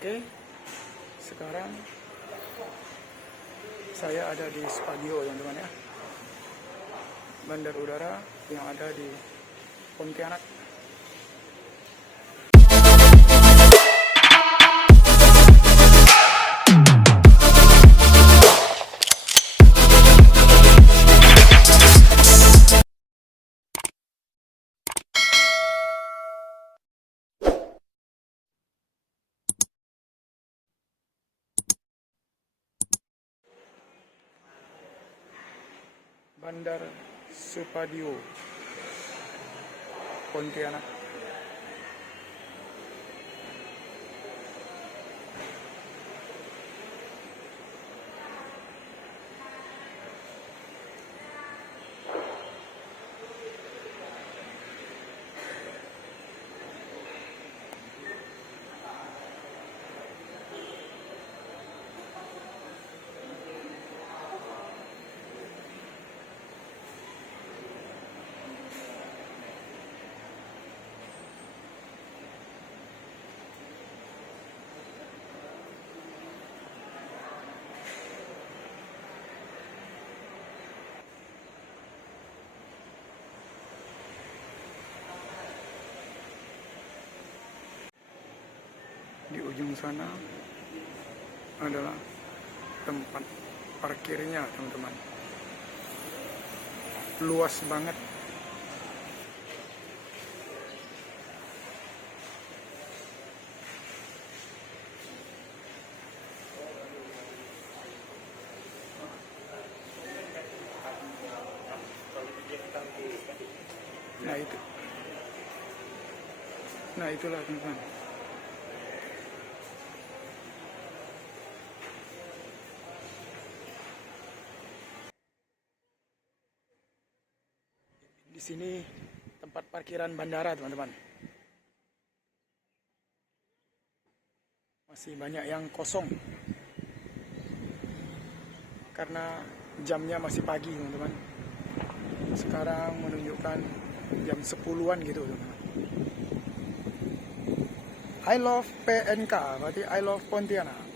Oke, sekarang saya ada di Spadio, teman-teman ya. Bandar udara yang ada di Pontianak. Bandar Supadio, Pontianak. Di ujung sana adalah tempat parkirnya, teman-teman. Luas banget. Nah itulah, teman-teman. Di sini tempat parkiran bandara, teman-teman. Masih banyak yang kosong karena jamnya masih pagi, teman-teman. Sekarang menunjukkan jam 10-an gitu, teman-teman. I love PNK, berarti I love Pontianak.